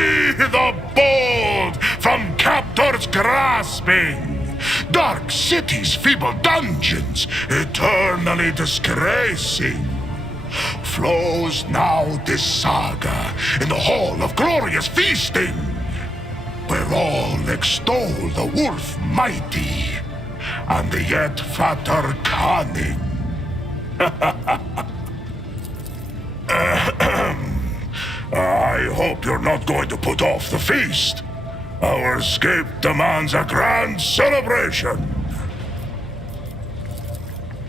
Free the bold from captors grasping! Dark cities, feeble dungeons, eternally disgracing. Flows now this saga in the hall of glorious feasting, where all extol the wolf mighty and the yet fatter cunning. I hope you're not going to put off the feast. Our escape demands a grand celebration.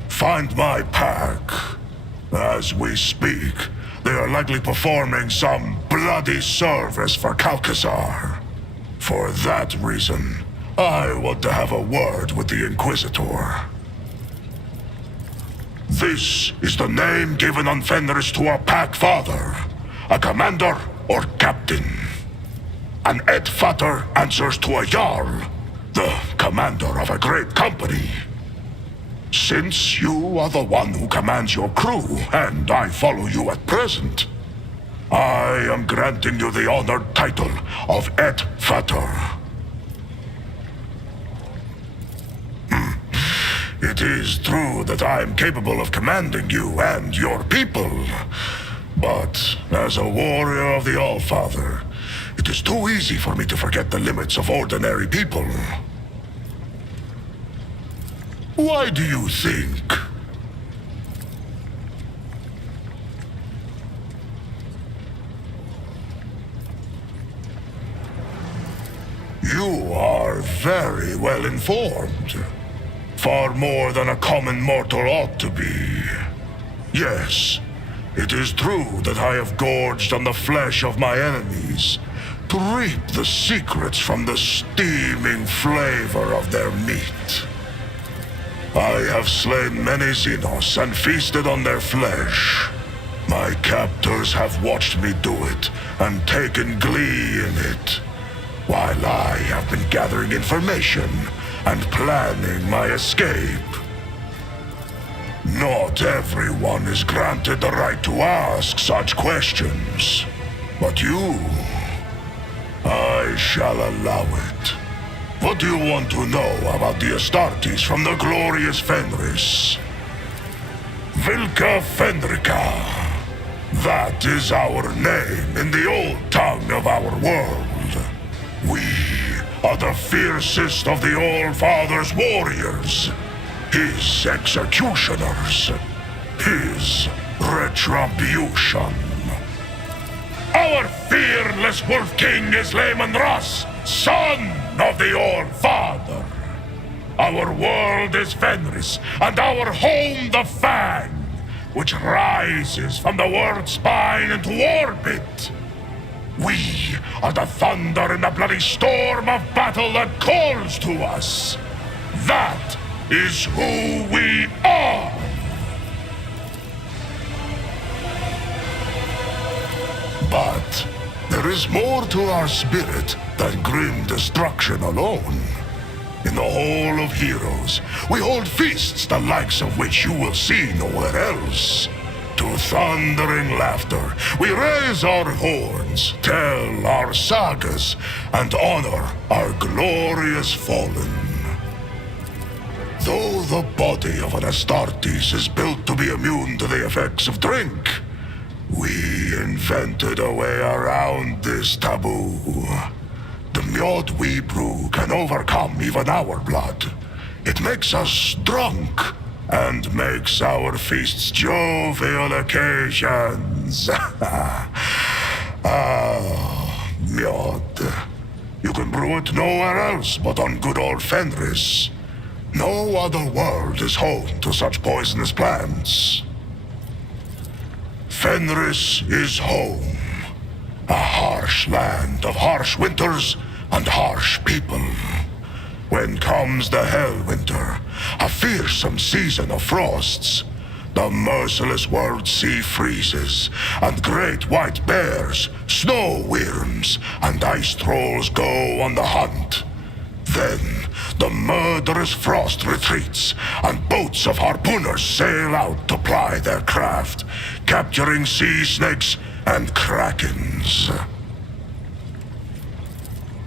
Find my pack. As we speak, they are likely performing some bloody service for Calcazar. For that reason, I want to have a word with the Inquisitor. This is the name given on Fenris to a pack father, a commander or captain. An Edfater answers to a Jarl, the commander of a great company. Since you are the one who commands your crew, and I follow you at present, I am granting you the honored title of Edfater. It is true that I am capable of commanding you and your people, but as a warrior of the Allfather, it is too easy for me to forget the limits of ordinary people. Why do you think? You are very well informed. Far more than a common mortal ought to be. Yes, it is true that I have gorged on the flesh of my enemies to reap the secrets from the steaming flavor of their meat. I have slain many Xenos and feasted on their flesh. My captors have watched me do it and taken glee in it, while I have been gathering information and planning my escape. Not everyone is granted the right to ask such questions, but you, I shall allow it. What do you want to know about the Astartes from the glorious Fenris? Vilka Fenrica. That is our name in the old tongue of our world. We are the fiercest of the All-Father's warriors, his executioners, his retribution. Our fearless Wolf King is Lehman Russ, son of the All-Father. Our world is Fenris, and our home the Fang, which rises from the world's spine into orbit. We are the thunder in the bloody storm of battle that calls to us. That is who we are. But there is more to our spirit than grim destruction alone. In the Hall of Heroes, we hold feasts the likes of which you will see nowhere else. To thundering laughter, we raise our horns, tell our sagas, and honor our glorious fallen. Though the body of an Astartes is built to be immune to the effects of drink, we invented a way around this taboo. The mjod we brew can overcome even our blood. It makes us drunk, and makes our feasts jovial occasions. Mjod. You can brew it nowhere else but on good old Fenris. No other world is home to such poisonous plants. Fenris is home. A harsh land of harsh winters and harsh people. When comes the Hellwinter, a fearsome season of frosts, the merciless world sea freezes, and great white bears, snow wyrms, and ice trolls go on the hunt. Then the murderous frost retreats, and boats of harpooners sail out to ply their craft, capturing sea snakes and krakens.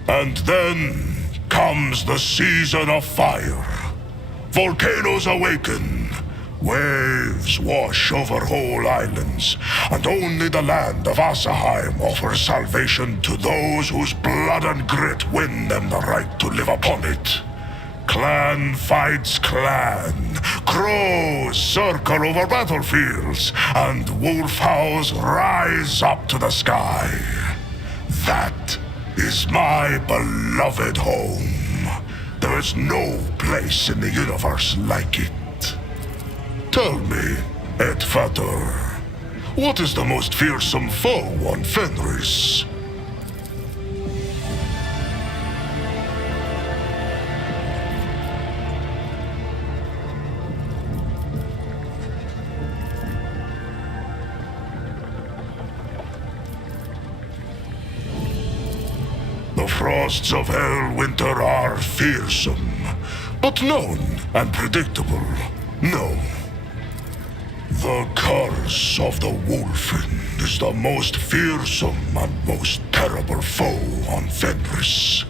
And then comes the season of fire. Volcanoes awaken. Waves wash over whole islands, and only the land of Asaheim offers salvation to those whose blood and grit win them the right to live upon it. Clan fights clan. Crows circle over battlefields, and wolf howls rise up to the sky. That is my beloved home. There is no place in the universe like it. Tell me, Edvator, what is the most fearsome foe on Fenris? The frosts of Hellwinter are fearsome, but known and predictable. No. The curse of the Wolfen is the most fearsome and most terrible foe on Fenris.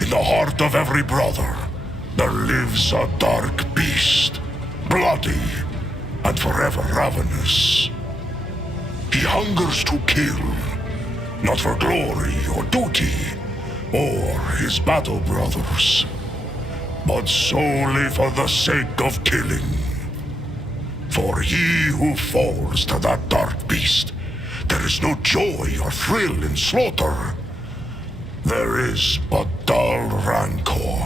In the heart of every brother, there lives a dark beast, bloody and forever ravenous. He hungers to kill, not for glory or duty, or his battle brothers, but solely for the sake of killing. For he who falls to that dark beast, there is no joy or thrill in slaughter. There is but dull rancor.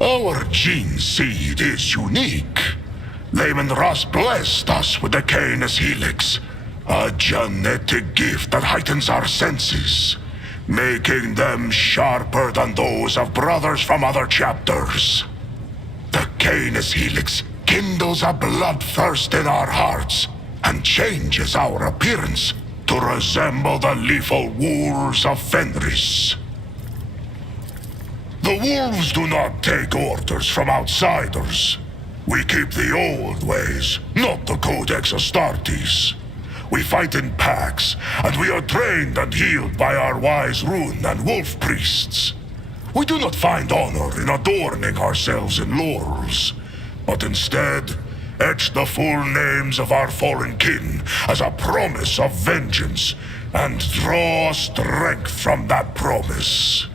Our gene seed is unique. Lehman Ross blessed us with the Canis Helix, a genetic gift that heightens our senses, making them sharper than those of brothers from other chapters. The Canis Helix kindles a bloodthirst in our hearts and changes our appearance to resemble the lethal wolves of Fenris. The wolves do not take orders from outsiders. We keep the old ways, not the Codex Astartes. We fight in packs, and we are trained and healed by our wise rune and wolf priests. We do not find honor in adorning ourselves in laurels, but instead etch the full names of our fallen kin as a promise of vengeance, and draw strength from that promise.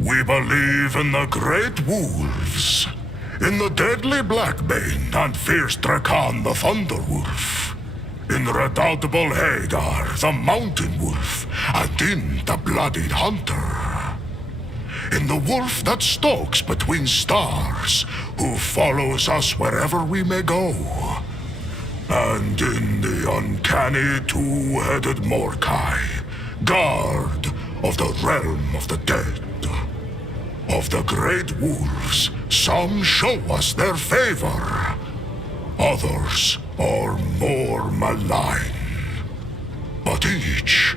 We believe in the great wolves, in the deadly Blackbane and fierce Drakan the Thunderwolf, in redoubtable Hagar the Mountain Wolf, and in the Bloodied Hunter. In the wolf that stalks between stars, who follows us wherever we may go. And in the uncanny two-headed Morkai, guard of the realm of the dead. Of the great wolves, some show us their favor. Others are more malign. But each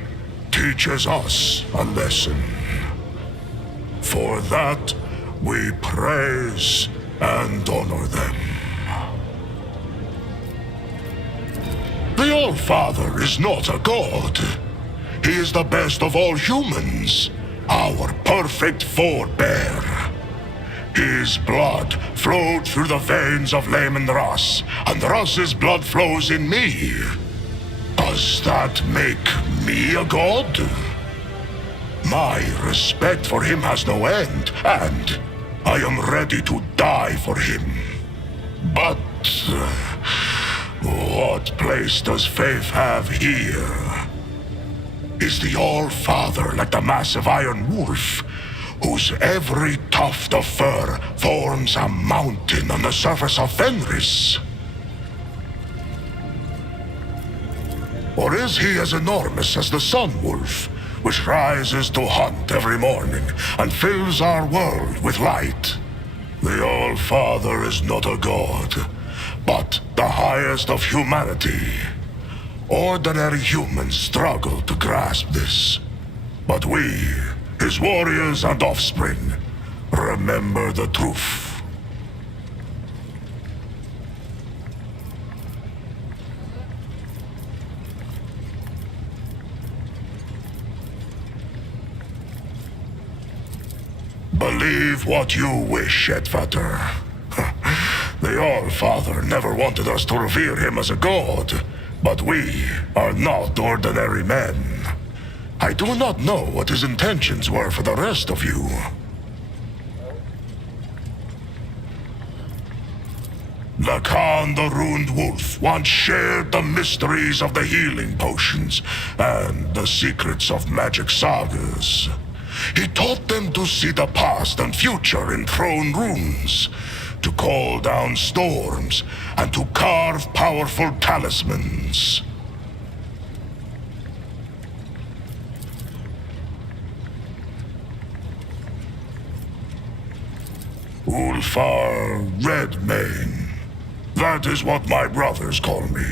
teaches us a lesson. For that, we praise and honor them. The All-Father is not a god. He is the best of all humans, our perfect forebear. His blood flowed through the veins of Lehman Ross, and Ross's blood flows in me. Does that make me a god? My respect for him has no end, and I am ready to die for him. But what place does faith have here? Is the All-Father like the massive iron wolf, whose every tuft of fur forms a mountain on the surface of Fenris? Or is he as enormous as the Sun Wolf, which rises to hunt every morning and fills our world with light? The All-Father is not a god, but the highest of humanity. Ordinary humans struggle to grasp this, but we, his warriors and offspring, remember the truth. Believe what you wish, Edvater. The All-Father never wanted us to revere him as a god, but we are not ordinary men. I do not know what his intentions were for the rest of you. Lacan the Ruined Wolf once shared the mysteries of the healing potions and the secrets of magic sagas. He taught them to see the past and future in throne runes, to call down storms, and to carve powerful talismans. Ulfar Redmane. That is what my brothers call me.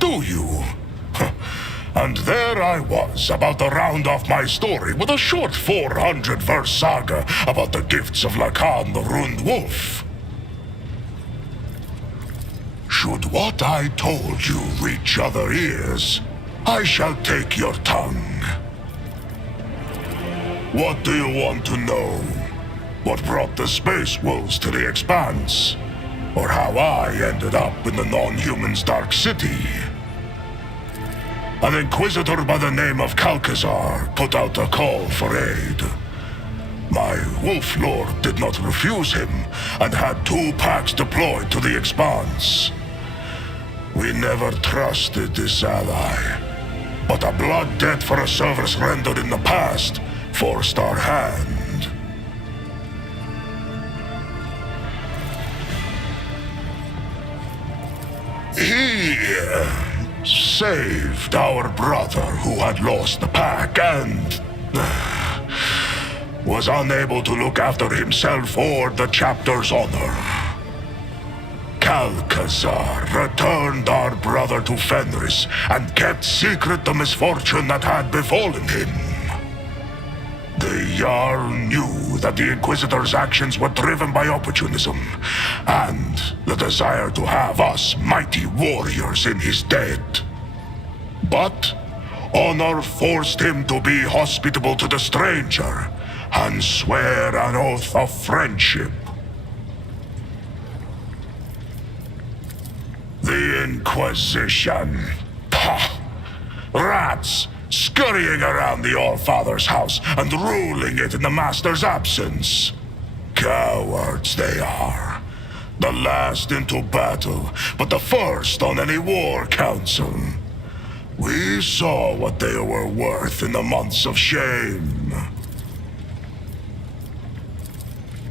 Do you? And there I was, about to round off my story with a short 400-verse saga about the gifts of Lacan the Ruined Wolf. Should what I told you reach other ears, I shall take your tongue. What do you want to know? What brought the Space Wolves to the Expanse? Or how I ended up in the non-human's Dark City? An Inquisitor by the name of Calcazar put out a call for aid. My Wolf Lord did not refuse him, and had 2 packs deployed to the Expanse. We never trusted this ally, but a blood debt for a service rendered in the past forced our hand. He saved our brother who had lost the pack and was unable to look after himself or the chapter's honor. Calcazar returned our brother to Fenris and kept secret the misfortune that had befallen him. The Jarl knew that the Inquisitor's actions were driven by opportunism, and the desire to have us mighty warriors in his stead. But honor forced him to be hospitable to the stranger, and swear an oath of friendship. The Inquisition. Pah! Rats! Scurrying around the All-Father's house and ruling it in the Master's absence. Cowards they are. The last into battle, but the first on any war council. We saw what they were worth in the months of shame.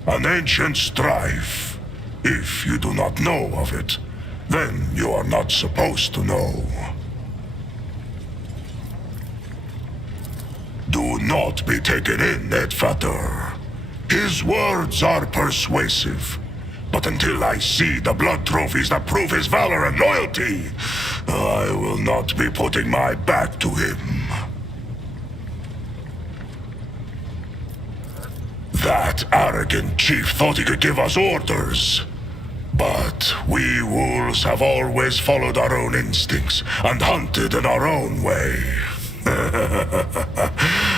An ancient strife. If you do not know of it, then you are not supposed to know. Do not be taken in, Edvater. His words are persuasive. But until I see the blood trophies that prove his valor and loyalty, I will not be putting my back to him. That arrogant chief thought he could give us orders. But we wolves have always followed our own instincts and hunted in our own way.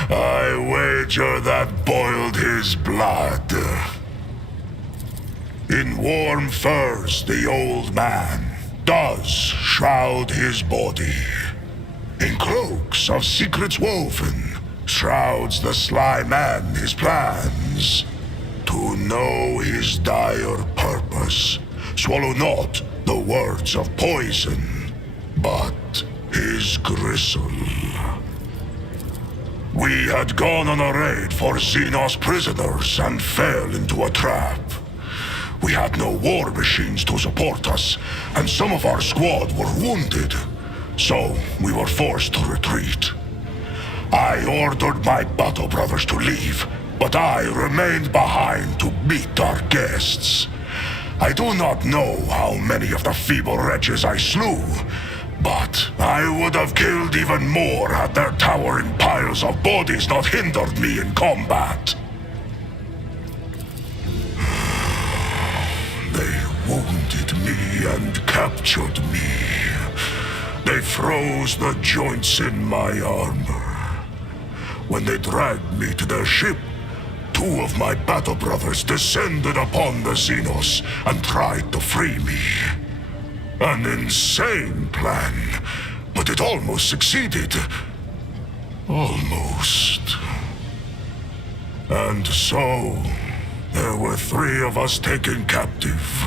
I wager that boiled his blood. In warm furs, the old man does shroud his body. In cloaks of secrets woven, shrouds the sly man his plans. To know his dire purpose, swallow not the words of poison, but his gristle. We had gone on a raid for Xenos prisoners and fell into a trap. We had no war machines to support us, and some of our squad were wounded, so we were forced to retreat. I ordered my battle brothers to leave, but I remained behind to meet our guests. I do not know how many of the feeble wretches I slew, but I would have killed even more had their towering piles of bodies not hindered me in combat. They wounded me and captured me. They They froze the joints in my armor. When they dragged me to their ship, two of my battle brothers descended upon the Xenos and tried to free me. An insane plan, but it almost succeeded. Almost. And so, there were three of us taken captive.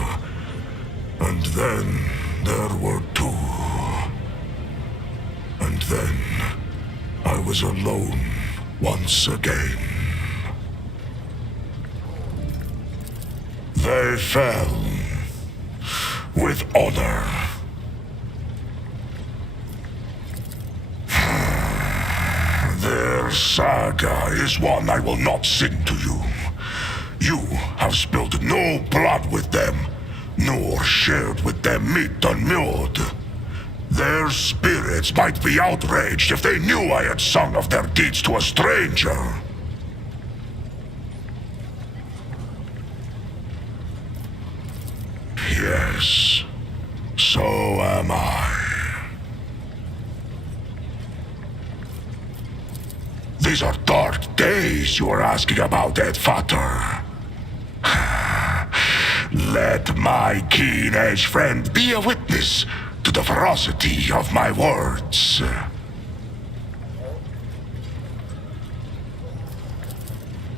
And then there were two. And then I was alone once again. They fell with honor. Their saga is one I will not sing to you. You have spilled no blood with them, nor shared with them meat unmewed. Their spirits might be outraged if they knew I had sung of their deeds to a stranger. Yes, so am I. These are dark days you are asking about, Edvater. Let my keen-edged friend be a witness to the ferocity of my words.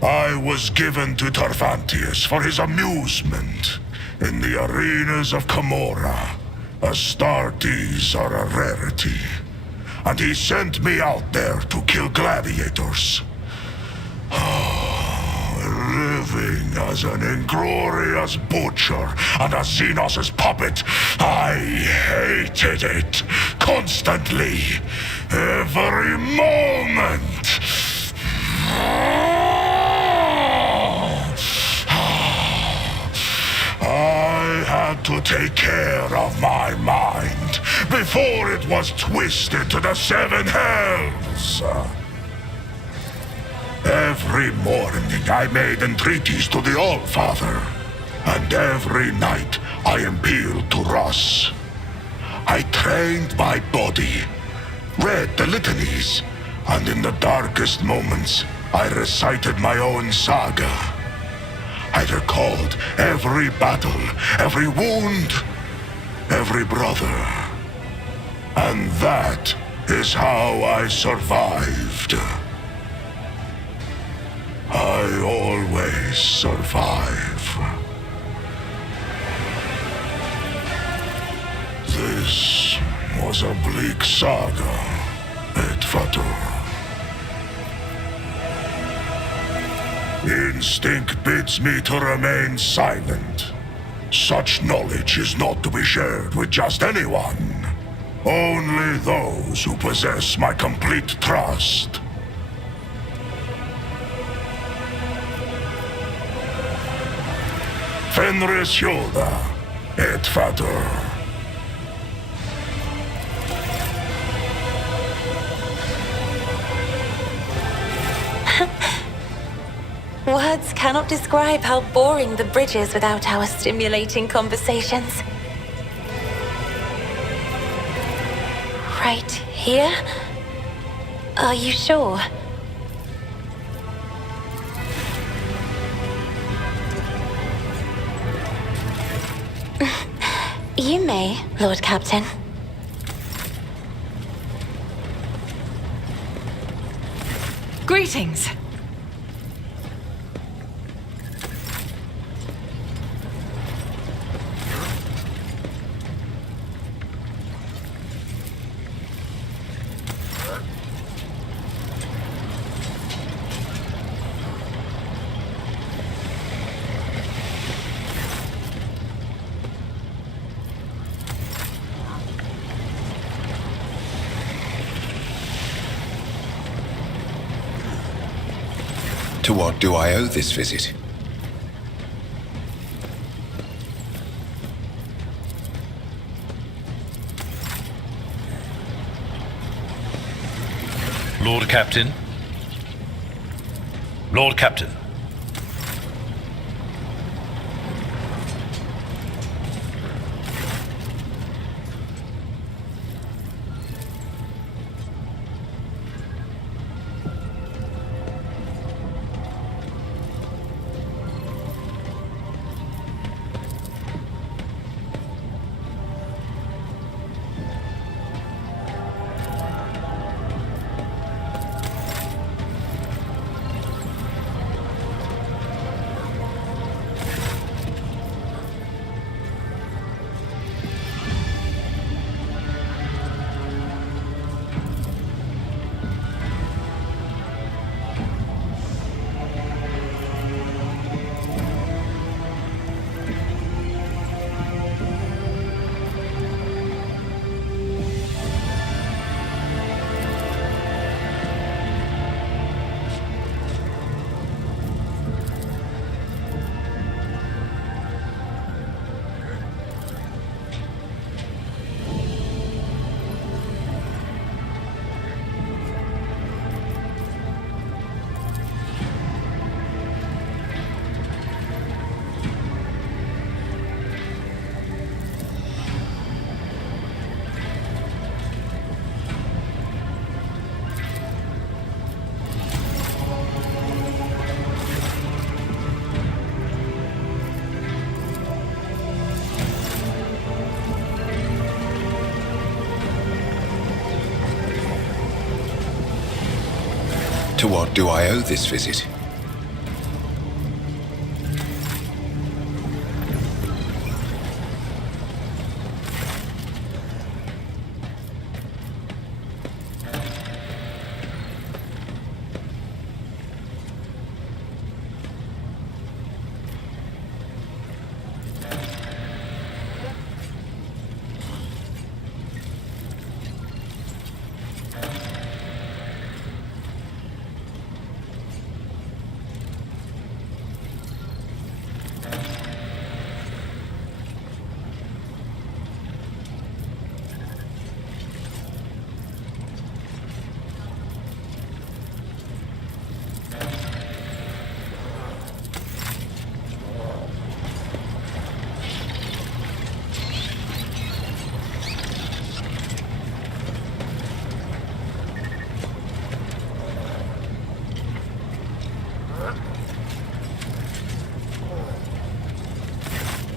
I was given to Tarvantius for his amusement. In the arenas of Camorra, Astartes are a rarity. And he sent me out there to kill gladiators. Living as an inglorious butcher and a Xenos' puppet, I hated it. Constantly. Every moment. I had to take care of my mind before it was twisted to the seven hells. Every morning I made entreaties to the All-Father, and every night I appealed to Ross. I trained my body, read the litanies, and in the darkest moments I recited my own saga. I recalled every battle, every wound, every brother. And that is how I survived. I always survive. This was a bleak saga, Edvater. Instinct bids me to remain silent. Such knowledge is not to be shared with just anyone. Only those who possess my complete trust. Fenris Yoda, Edvater. Words cannot describe how boring the bridge is without our stimulating conversations. Right here? Are you sure? You may, Lord Captain. Greetings. To what do I owe this visit? Lord Captain. Lord Captain. To what do I owe this visit?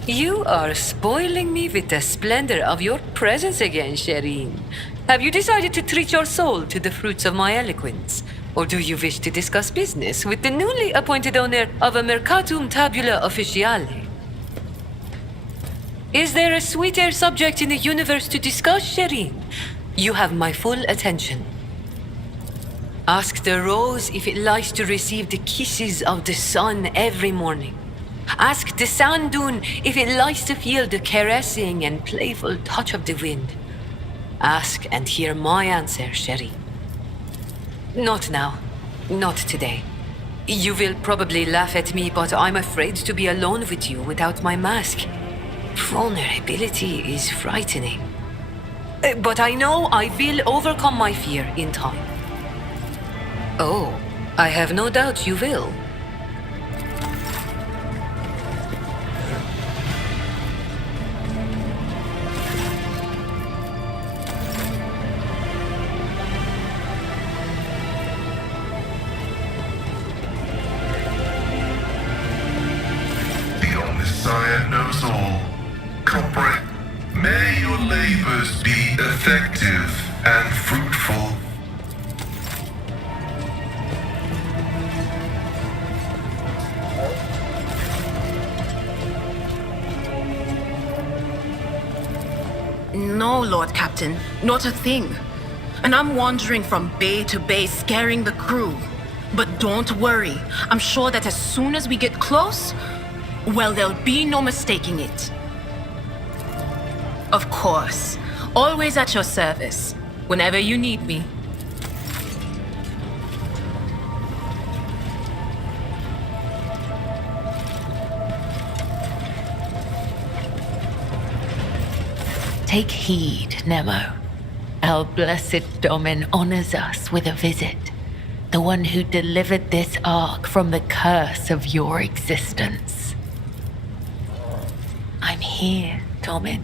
You are spoiling me with the splendor of your presence again, Shireen. Have you decided to treat your soul to the fruits of my eloquence? Or do you wish to discuss business with the newly appointed owner of a Mercatum Tabula Officiale? Is there a sweeter subject in the universe to discuss, Shireen? You have my full attention. Ask the rose if it likes to receive the kisses of the sun every morning. Ask the sand dune if it likes to feel the caressing and playful touch of the wind. Ask and hear my answer, Sherry. Not now. Not today. You will probably laugh at me, but I'm afraid to be alone with you without my mask. Vulnerability is frightening. But I know I will overcome my fear in time. Oh, I have no doubt you will. Messiah knows all. Corporate, may your labors be effective and fruitful. No, Lord Captain, not a thing. And I'm wandering from bay to bay, scaring the crew. But don't worry, I'm sure that as soon as we get close, well, there'll be no mistaking it. Of course. Always at your service. Whenever you need me. Take heed, Nemo. Our blessed Domin honors us with a visit. The one who delivered this ark from the curse of your existence. I'm here, Domin.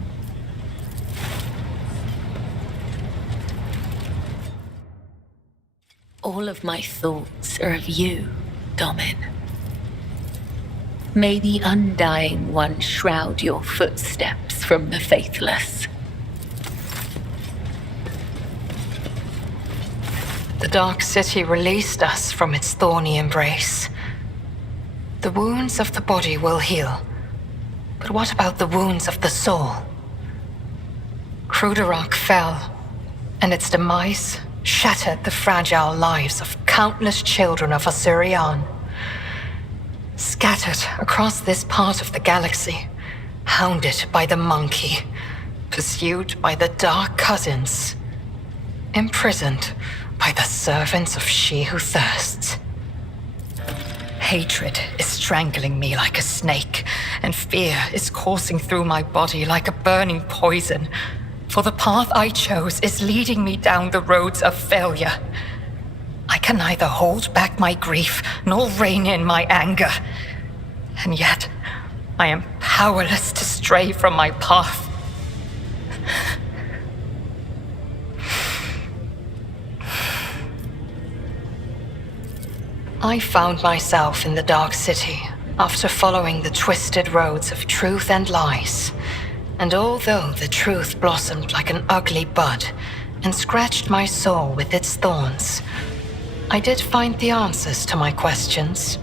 All of my thoughts are of you, Domin. May the Undying One shroud your footsteps from the faithless. The Dark City released us from its thorny embrace. The wounds of the body will heal. But what about the wounds of the soul? Cruderach fell, and its demise shattered the fragile lives of countless children of Osirian. Scattered across this part of the galaxy, hounded by the monkey, pursued by the dark cousins, imprisoned by the servants of she who thirsts. Hatred is strangling me like a snake, and fear is coursing through my body like a burning poison. For the path I chose is leading me down the roads of failure. I can neither hold back my grief nor rein in my anger. And yet, I am powerless to stray from my path. I found myself in the Dark City after following the twisted roads of truth and lies. And although the truth blossomed like an ugly bud and scratched my soul with its thorns, I did find the answers to my questions.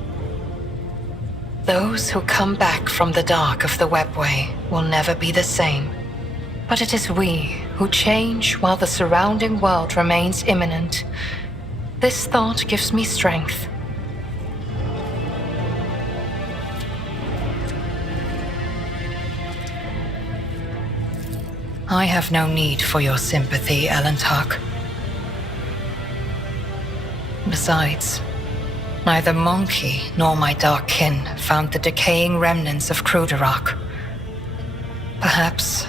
Those who come back from the dark of the webway will never be the same. But it is we who change while the surrounding world remains imminent. This thought gives me strength. I have no need for your sympathy, Alantark. Besides, neither Monkey nor my dark kin found the decaying remnants of Kruderok. Perhaps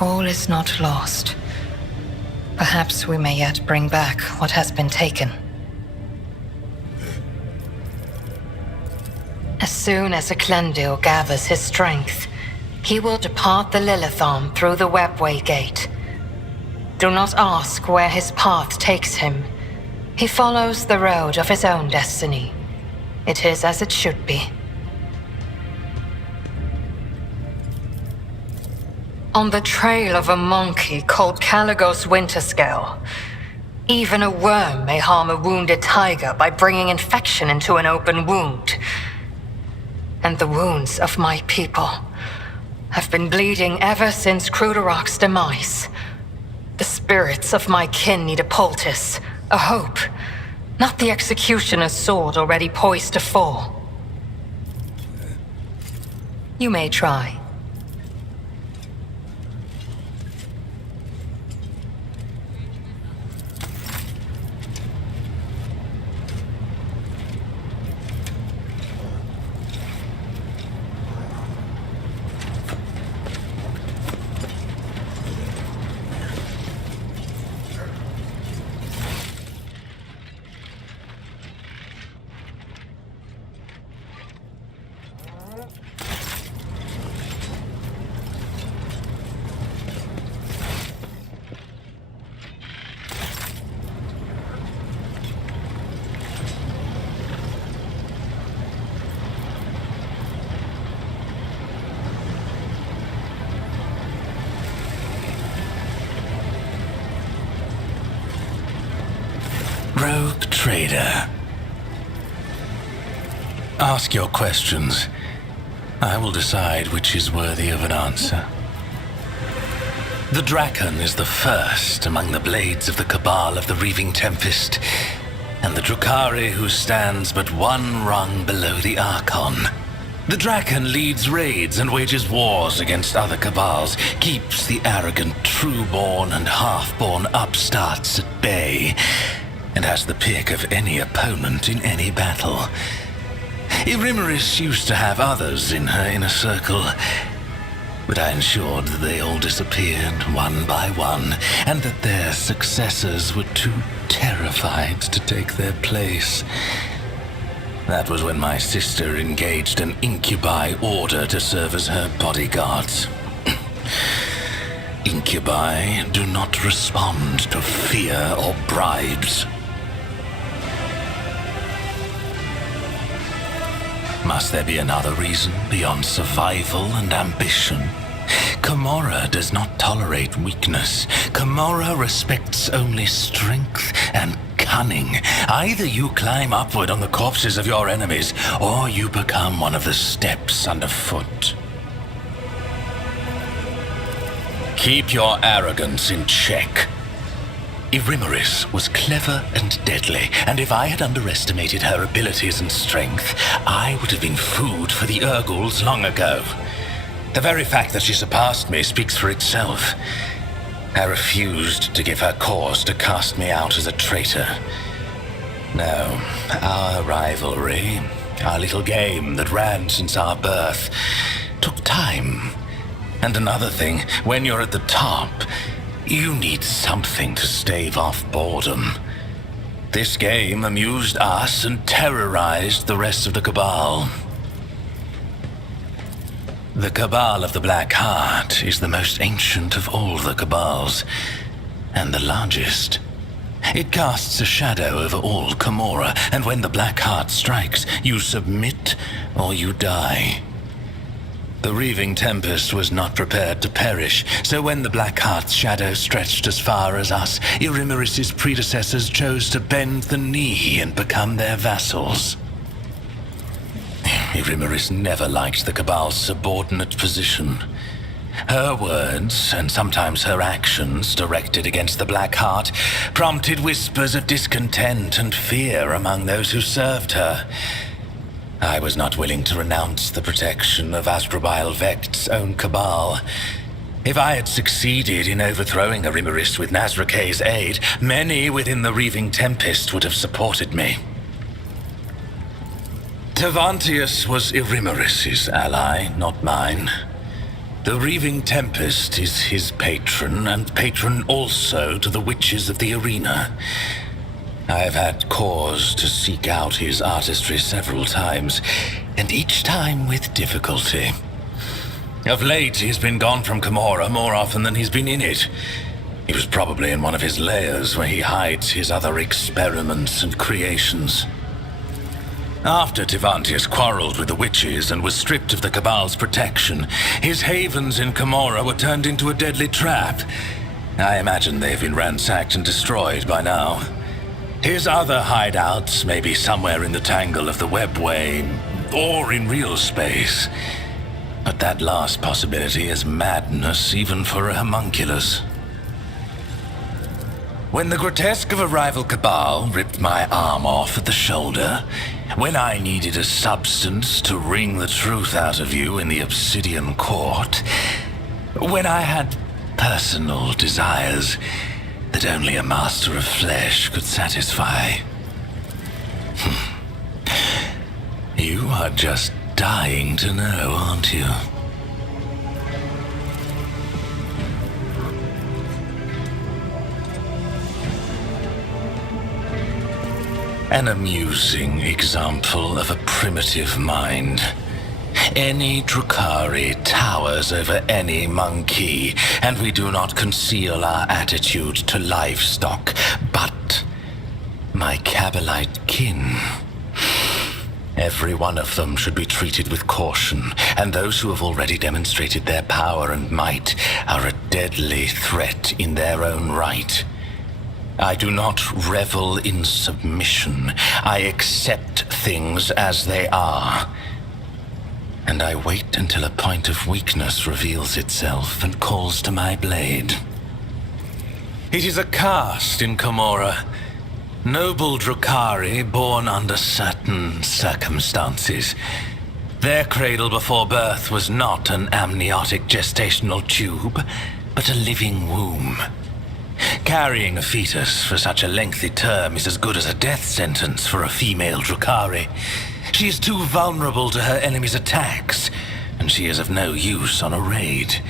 all is not lost. Perhaps we may yet bring back what has been taken. As soon as Eklendil gathers his strength, he will depart the Lilithon through the Webway Gate. Do not ask where his path takes him. He follows the road of his own destiny. It is as it should be. On the trail of a monkey called Caligos Winterscale, even a worm may harm a wounded tiger by bringing infection into an open wound. And the wounds of my people have been bleeding ever since Kruderok's demise. The spirits of my kin need a poultice, a hope, not the executioner's sword already poised to fall. You may try. Rogue trader. Ask your questions. I will decide which is worthy of an answer. The Drakon is the first among the blades of the Cabal of the Reaving Tempest, and the Drukhari who stands but one rung below the Archon. The Drakon leads raids and wages wars against other Cabals, keeps the arrogant true-born and half-born upstarts at bay, and has the pick of any opponent in any battle. Irimaris used to have others in her inner circle, but I ensured that they all disappeared one by one, and that their successors were too terrified to take their place. That was when my sister engaged an incubi order to serve as her bodyguards. Incubi do not respond to fear or bribes. Must there be another reason beyond survival and ambition? Camorra does not tolerate weakness. Camorra respects only strength and cunning. Either you climb upward on the corpses of your enemies, or you become one of the steps underfoot. Keep your arrogance in check. Irimaris was clever and deadly, and if I had underestimated her abilities and strength, I would have been food for the Urguls long ago. The very fact that she surpassed me speaks for itself. I refused to give her cause to cast me out as a traitor. No, our rivalry, our little game that ran since our birth, took time. And another thing, when you're at the top, you need something to stave off boredom. This game amused us and terrorized the rest of the Cabal. The Cabal of the Black Heart is the most ancient of all the Cabals, and the largest. It casts a shadow over all Camorra, and when the Black Heart strikes, you submit or you die. The Reaving Tempest was not prepared to perish, so when the Blackheart's shadow stretched as far as us, Irimeris' predecessors chose to bend the knee and become their vassals. Irimeris never liked the Cabal's subordinate position. Her words, and sometimes her actions, directed against the Blackheart, prompted whispers of discontent and fear among those who served her. I was not willing to renounce the protection of Asdrubal Vekt's own Cabal. If I had succeeded in overthrowing Irimeris with Nazrake's aid, many within the Reaving Tempest would have supported me. Tavantius was Irimeris' ally, not mine. The Reaving Tempest is his patron, and patron also to the witches of the arena. I've had cause to seek out his artistry several times, and each time with difficulty. Of late, he's been gone from Camorra more often than he's been in it. He was probably in one of his lairs where he hides his other experiments and creations. After Tavantius quarreled with the witches and was stripped of the Cabal's protection, his havens in Camorra were turned into a deadly trap. I imagine they've been ransacked and destroyed by now. His other hideouts may be somewhere in the tangle of the webway, or in real space. But that last possibility is madness even for a homunculus. When the grotesque of a rival Cabal ripped my arm off at the shoulder, when I needed a substance to wring the truth out of you in the Obsidian Court, when I had personal desires that only a master of flesh could satisfy. You are just dying to know, aren't you? An amusing example of a primitive mind. Any Drukhari towers over any monkey, and we do not conceal our attitude to livestock, but my Cabalite kin. Every one of them should be treated with caution, and those who have already demonstrated their power and might are a deadly threat in their own right. I do not revel in submission. I accept things as they are. And I wait until a point of weakness reveals itself and calls to my blade. It is a caste in Camorra. Noble Drukhari born under certain circumstances. Their cradle before birth was not an amniotic gestational tube, but a living womb. Carrying a fetus for such a lengthy term is as good as a death sentence for a female Drukhari. She is too vulnerable to her enemy's attacks, and she is of no use on a raid.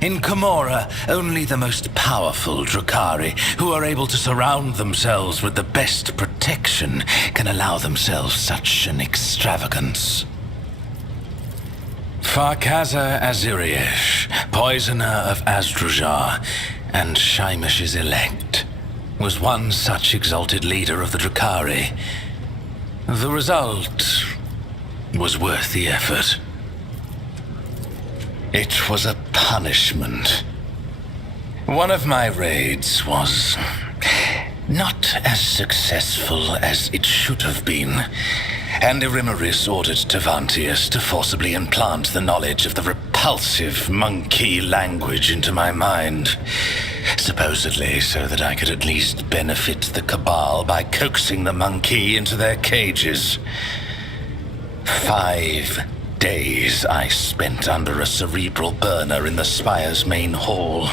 In Camorra, only the most powerful Drukhari, who are able to surround themselves with the best protection, can allow themselves such an extravagance. Farkaza Aziriesh, poisoner of Azdrujar, and Shaimish's elect, was one such exalted leader of the Drukhari. The result was worth the effort. It was a punishment. One of my raids was not as successful as it should have been, and Irimeris ordered Tavantius to forcibly implant the knowledge of the repulsive monkey language into my mind, supposedly so that I could at least benefit the Cabal by coaxing the monkey into their cages. 5 days I spent under a cerebral burner in the Spire's main hall,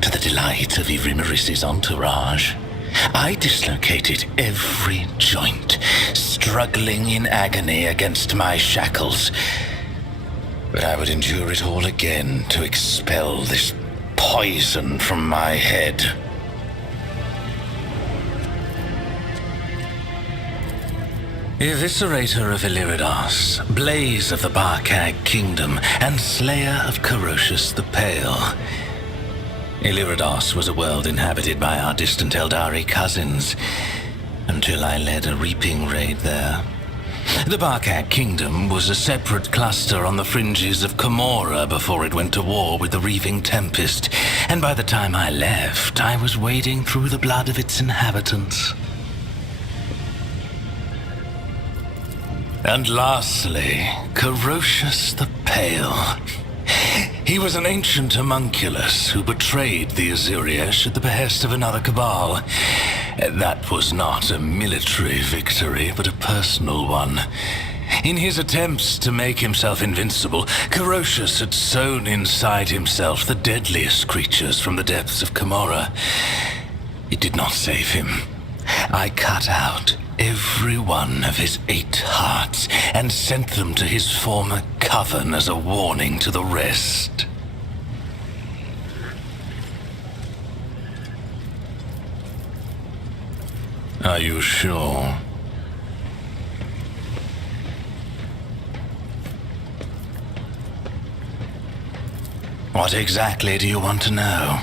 to the delight of Irimeris' entourage. I dislocated every joint, struggling in agony against my shackles. But I would endure it all again to expel this poison from my head. Eviscerator of Illyridas, Blaze of the Barkag Kingdom, and Slayer of Corocius the Pale. Illyridas was a world inhabited by our distant Eldari cousins, until I led a reaping raid there. The Barkat Kingdom was a separate cluster on the fringes of Camorra before it went to war with the Reaving Tempest, and by the time I left, I was wading through the blood of its inhabitants. And lastly, Corocius the Pale. He was an ancient homunculus who betrayed the Azuriash at the behest of another cabal. That was not a military victory, but a personal one. In his attempts to make himself invincible, Corocius had sown inside himself the deadliest creatures from the depths of Camorra. It did not save him. I cut out every one of his 8 hearts and sent them to his former coven as a warning to the rest. Are you sure? What exactly do you want to know?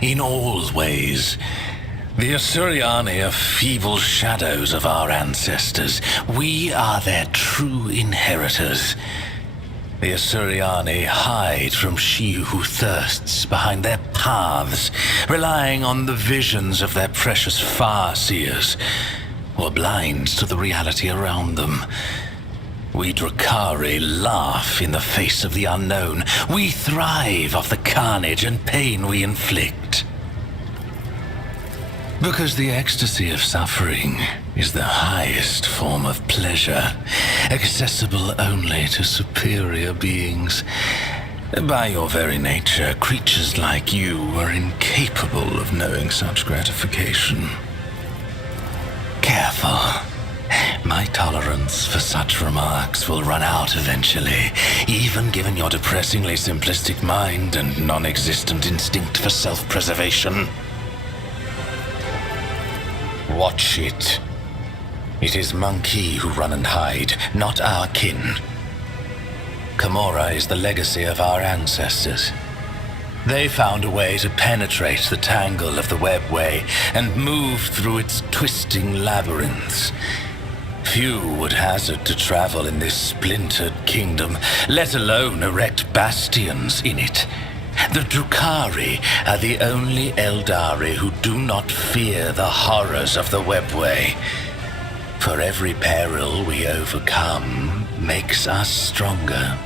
In all ways, the Asuriani are feeble shadows of our ancestors. We are their true inheritors. The Asuriani hide from she who thirsts behind their paths, relying on the visions of their precious far-seers, or blind to the reality around them. We Drakari laugh in the face of the unknown. We thrive off the carnage and pain we inflict. Because the ecstasy of suffering is the highest form of pleasure, accessible only to superior beings. By your very nature, creatures like you are incapable of knowing such gratification. Careful. My tolerance for such remarks will run out eventually, even given your depressingly simplistic mind and non-existent instinct for self-preservation. Watch it. It is Monkey who run and hide, not our kin. Camorra is the legacy of our ancestors. They found a way to penetrate the tangle of the webway and move through its twisting labyrinths. Few would hazard to travel in this splintered kingdom, let alone erect bastions in it. The Drukhari are the only Eldari who do not fear the horrors of the webway. For every peril we overcome makes us stronger.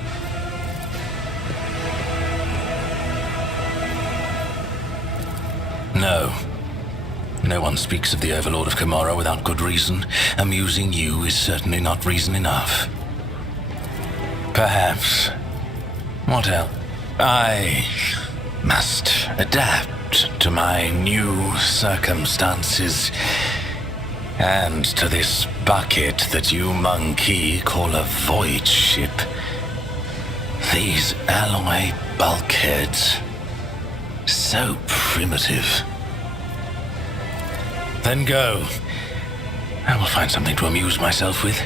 No. No one speaks of the Overlord of Camorra without good reason. Amusing you is certainly not reason enough. Perhaps. What else? I must adapt to my new circumstances. And to this bucket that you Monkey call a void ship. These alloy bulkheads. So primitive. Then go. I will find something to amuse myself with.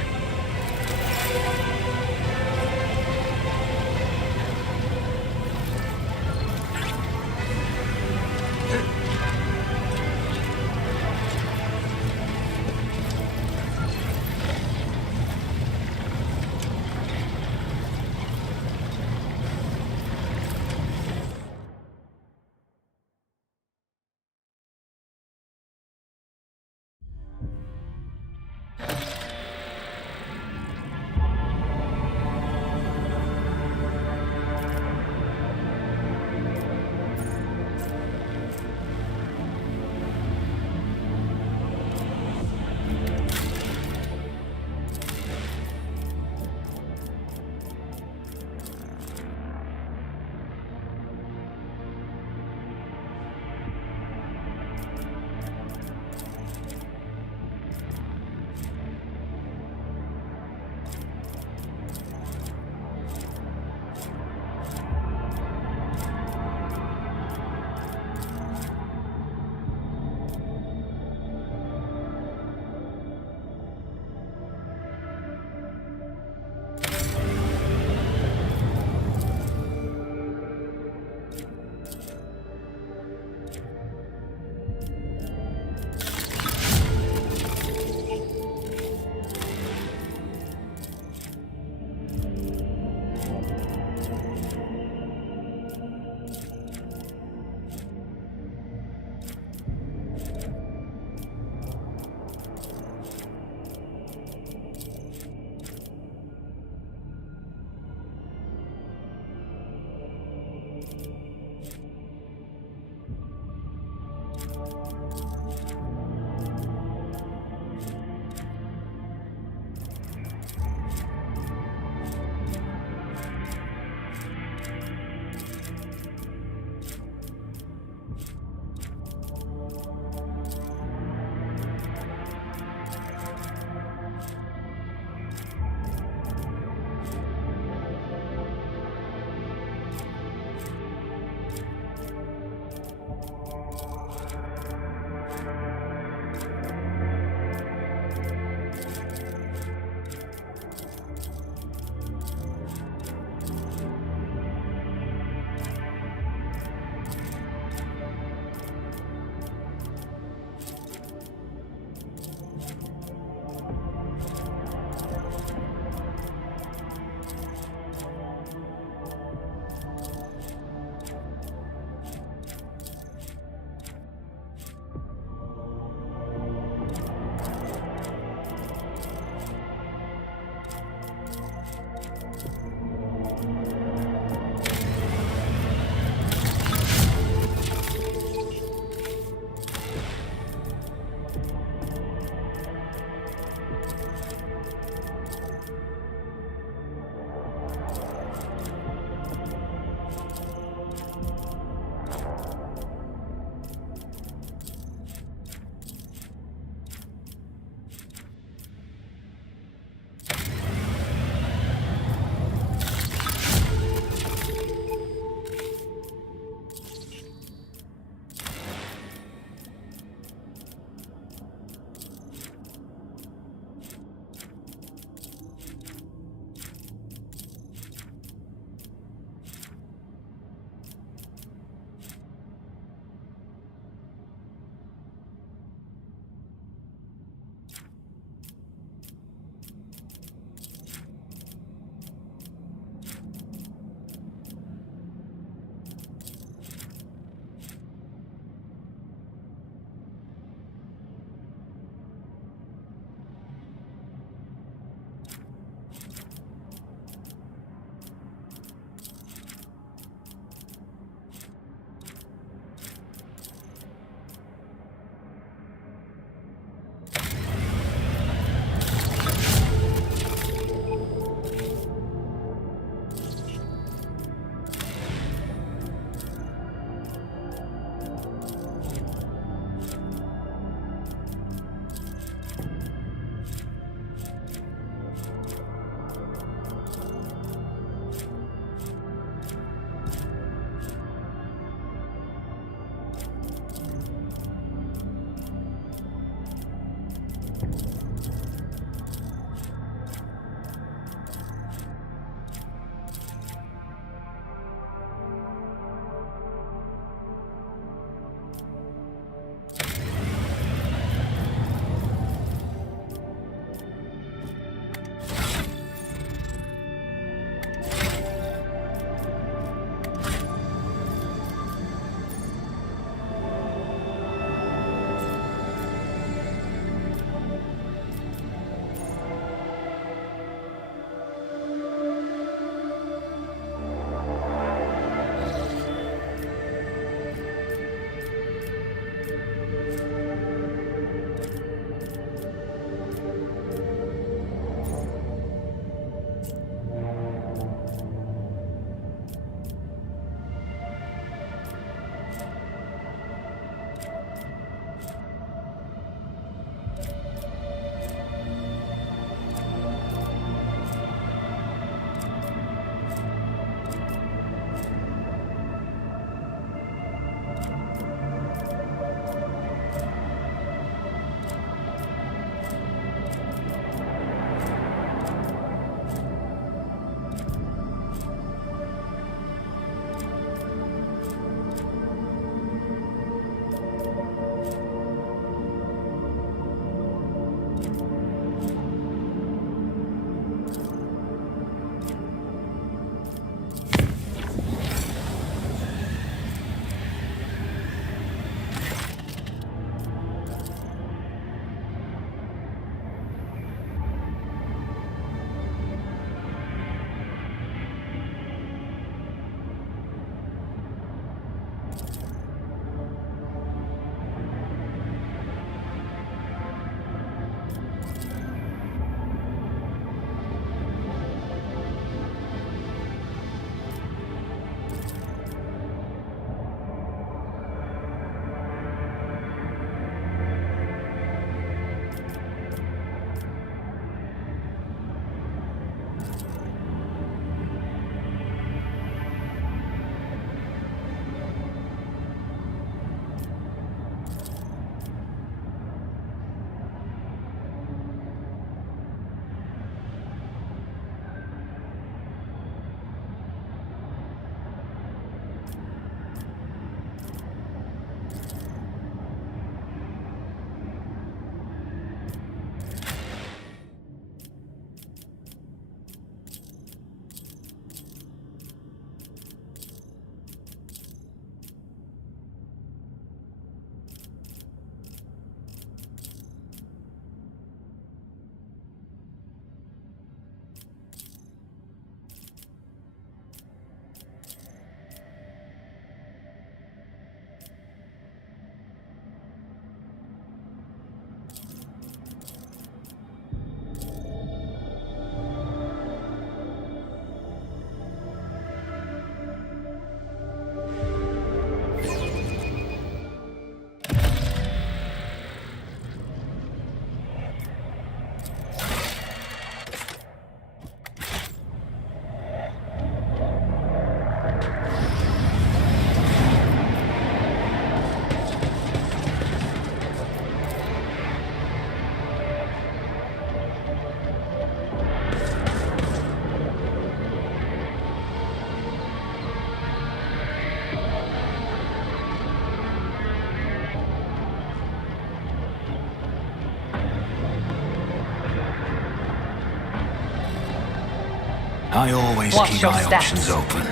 I always Watch keep your my steps. options open.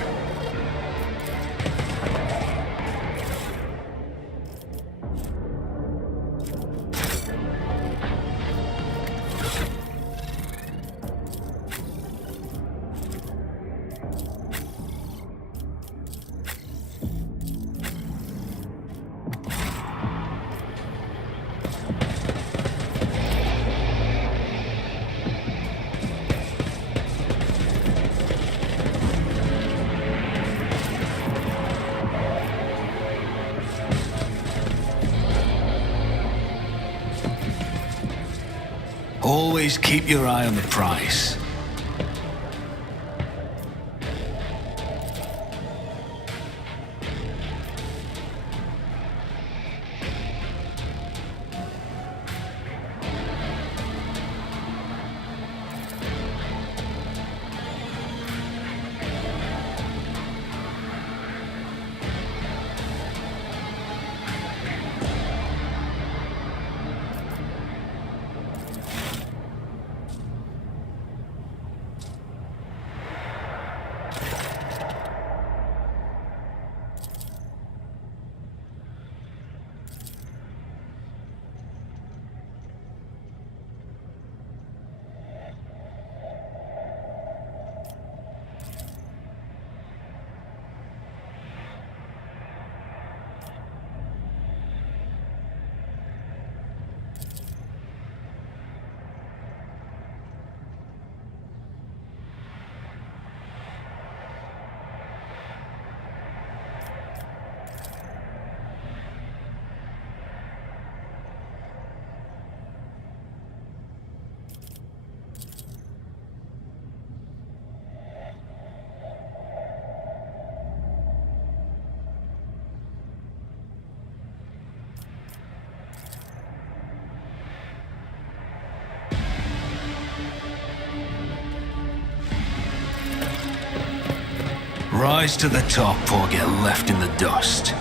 Always keep your eye on the prize. Rise to the top or get left in the dust.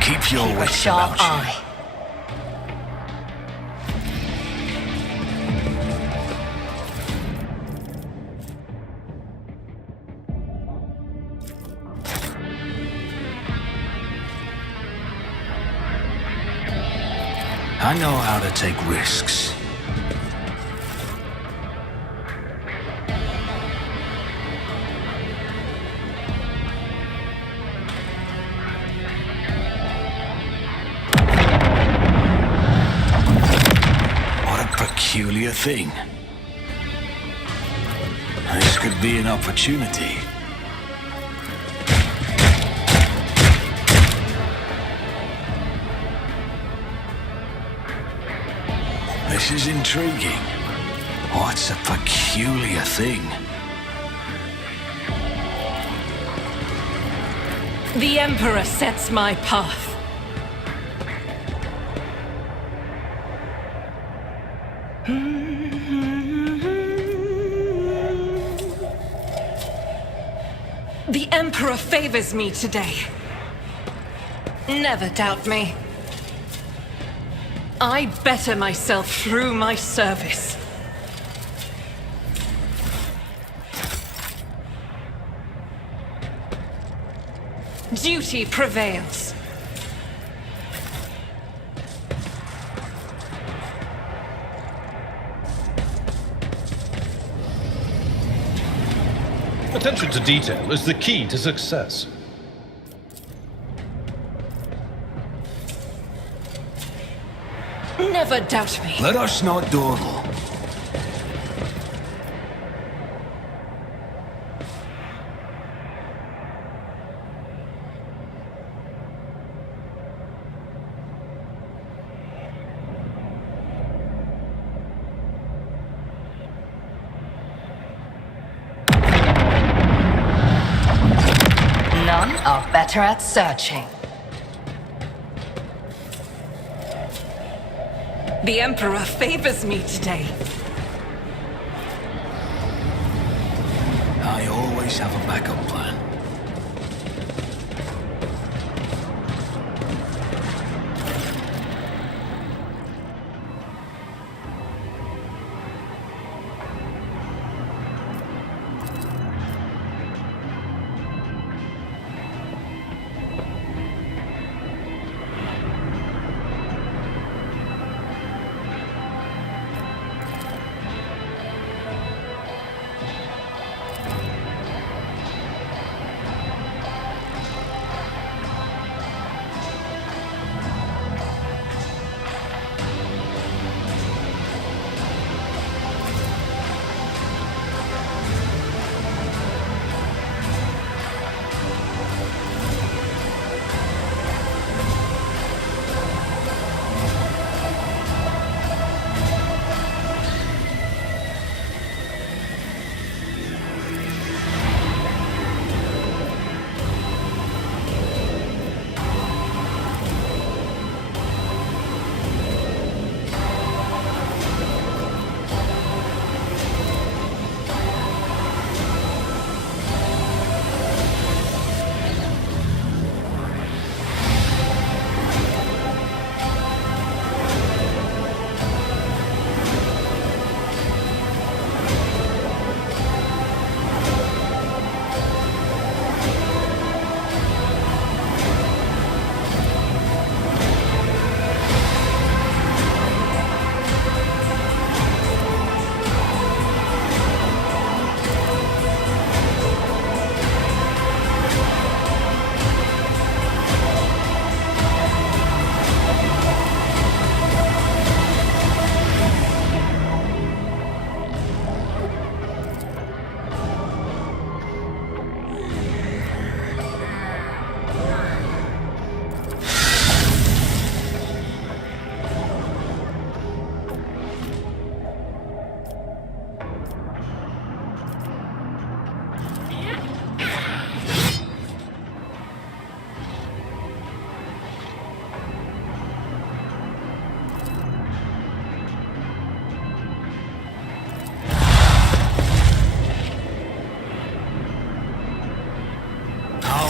Keep your Keep a wits sharp about you. eye. I know how to take risks. What a peculiar thing. This could be an opportunity. This is intriguing. What's a peculiar thing? The Emperor sets my path. The Emperor favors me today. Never doubt me. I better myself through my service. Duty prevails. Attention to detail is the key to success. Never doubt me. Let us not dawdle. are better at searching. The Emperor favors me today. I always have a backup plan.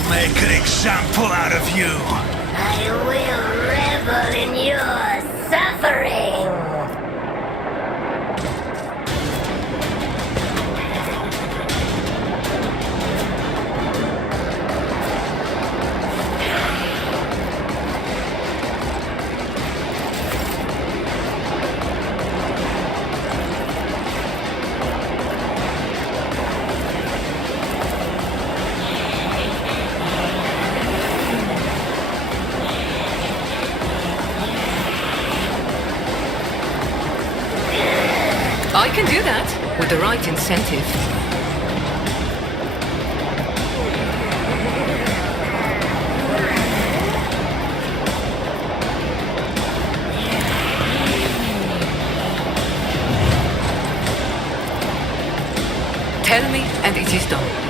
Make an example out of you. I will revel in your suffering. I can do that with the right incentive. Tell me, and it is done.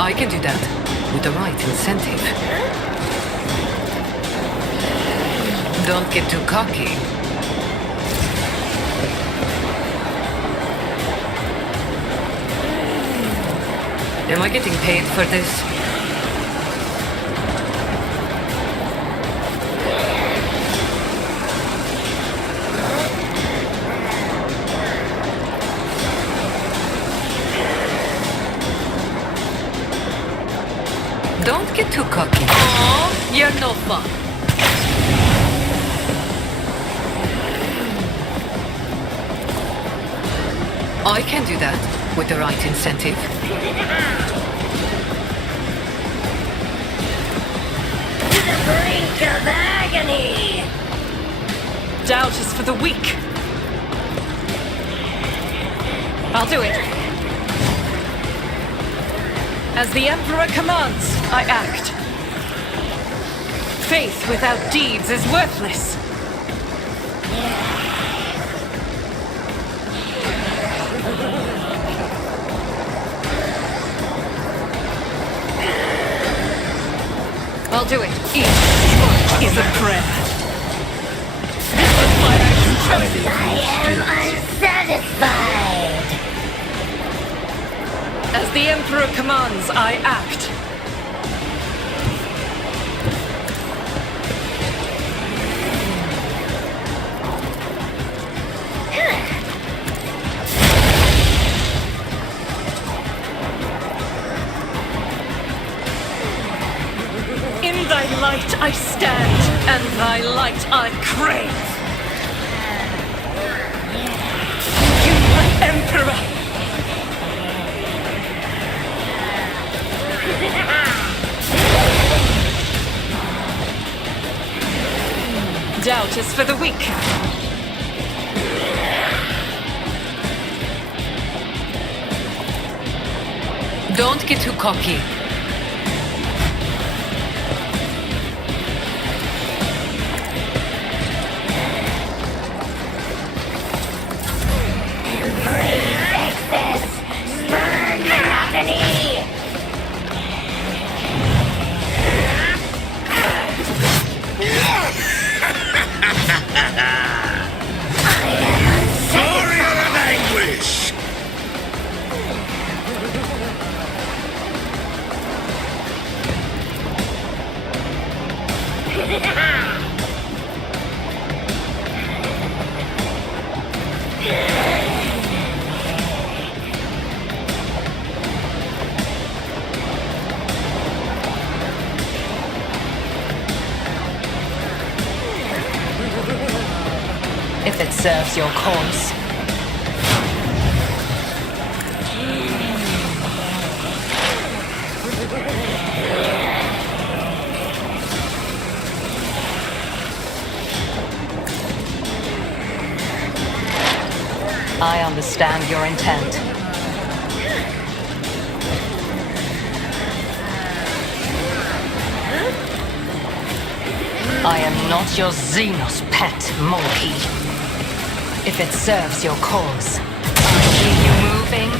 I can do that with the right incentive. Don't get too cocky. Am I getting paid for this? Don't get too cocky. Aw, you're no fun. I can do that with the right incentive. To the brink of agony! Doubt is for the weak. I'll do it. As the Emperor commands, I act. Faith without deeds is worthless. I'll do it. Each stroke is a prayer. This is why I am unsatisfied. As the Emperor commands, I act. In thy light I stand, and thy light I crave. You, Emperor! Doubt is for the weak. Don't get too cocky. Burn monotony! Warrior of anguish! If it serves your cause. I understand your intent. I am not your Xenos pet, monkey. If it serves your cause, I'll keep you moving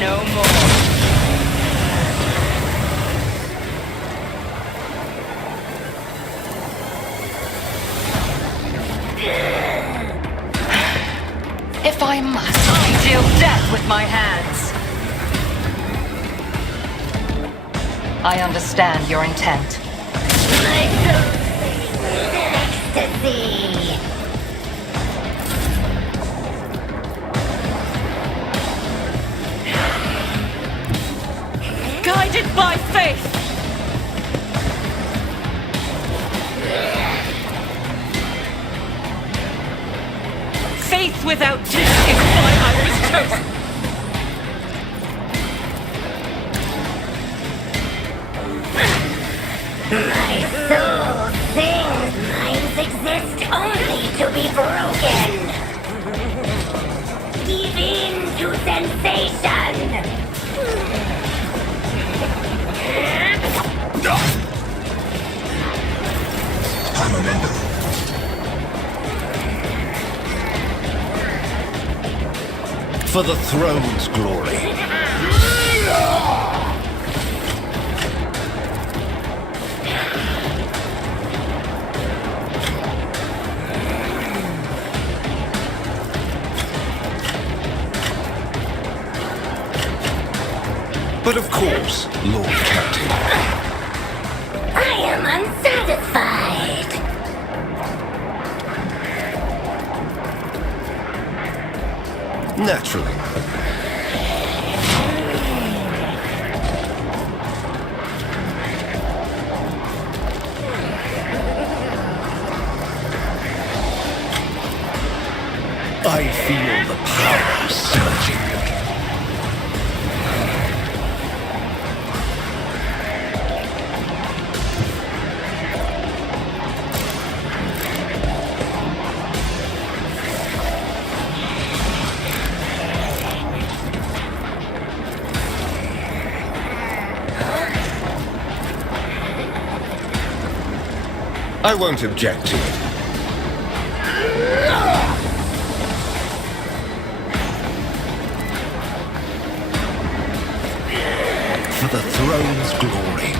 no more. If I must, I deal death with my hands. I understand your intent. My soul sings in ecstasy. Guided by faith. Faith without deeds is why I was chosen. My soul sings. Minds exist only to be broken. Give in to sensation. For the throne's glory. But of course, Lord Captain. I am unsatisfied. Naturally. I feel the power surging. I won't object to it. For the throne's glory.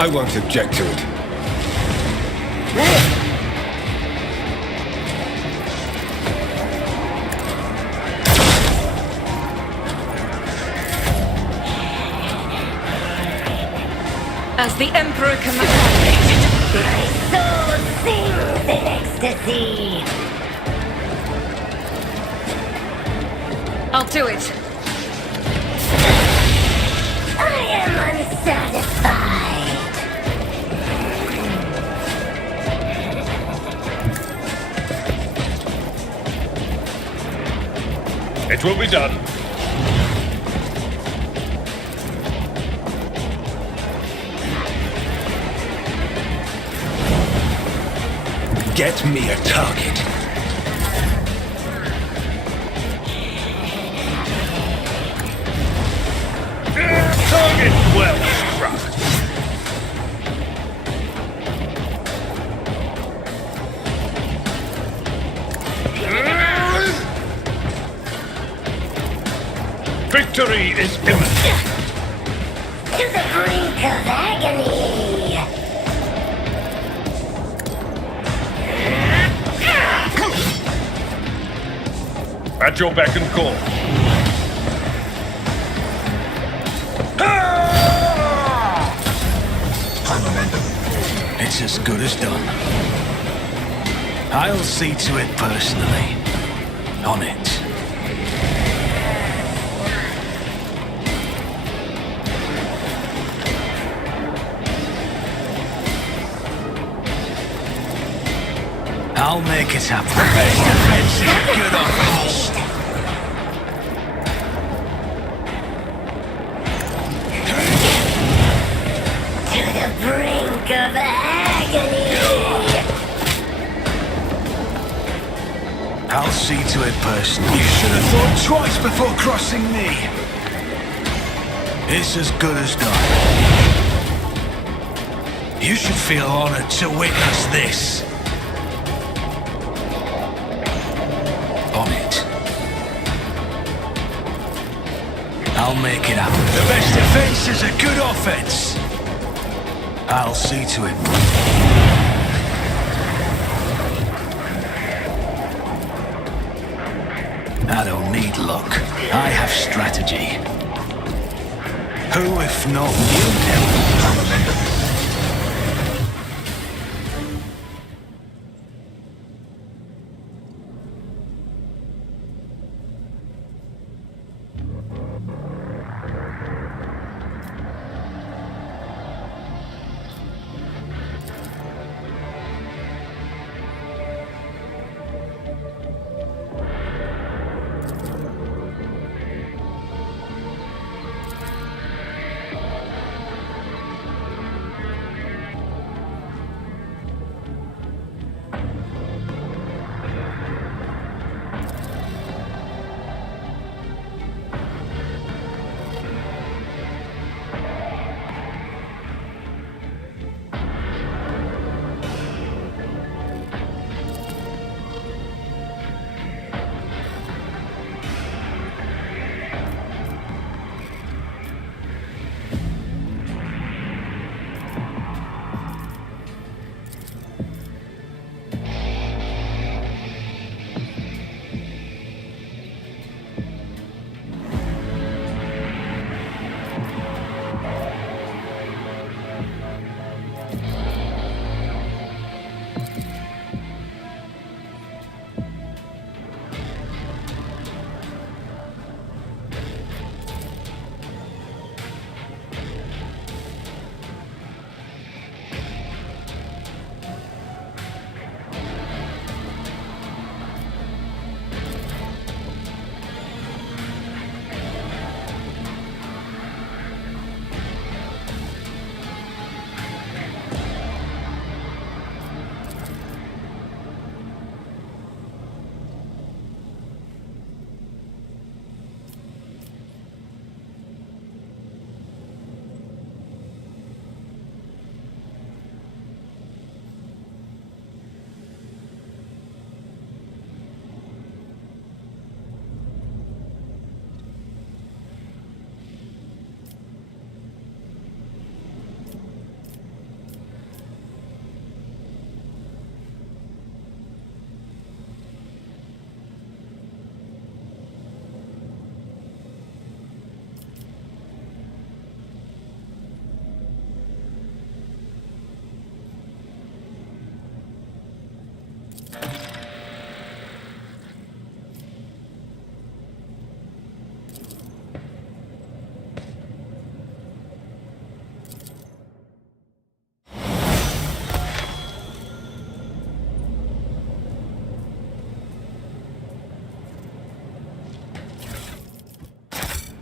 I won't object to it. As the Emperor commands. My soul sings in ecstasy. I'll do it. I am unsatisfied. It will be done. Get me a target. Target well struck. Victory is imminent. To the brink of agony. At your beck and call. It's as good as done. I'll see to it personally. On it. I'll make it happen. The best defense is a good offense. To the brink of agony. I'll see to it personally. You should have thought twice before crossing me. It's as good as done. You should feel honored to witness this. On it. I'll make it happen. The best defense is a good offense. I'll see to it. I don't need luck. I have strategy. Who, if not you, devil?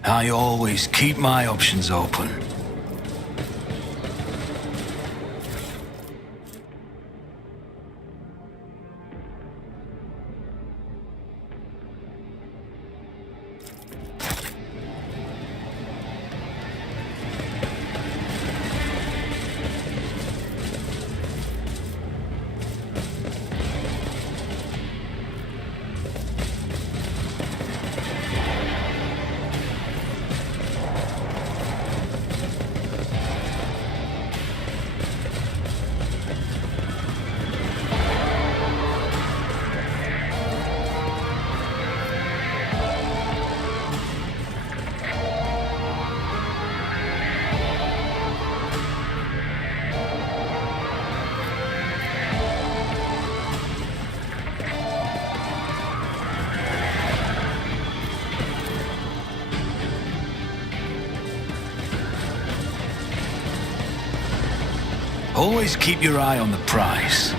I always keep my options open. Always keep your eye on the prize.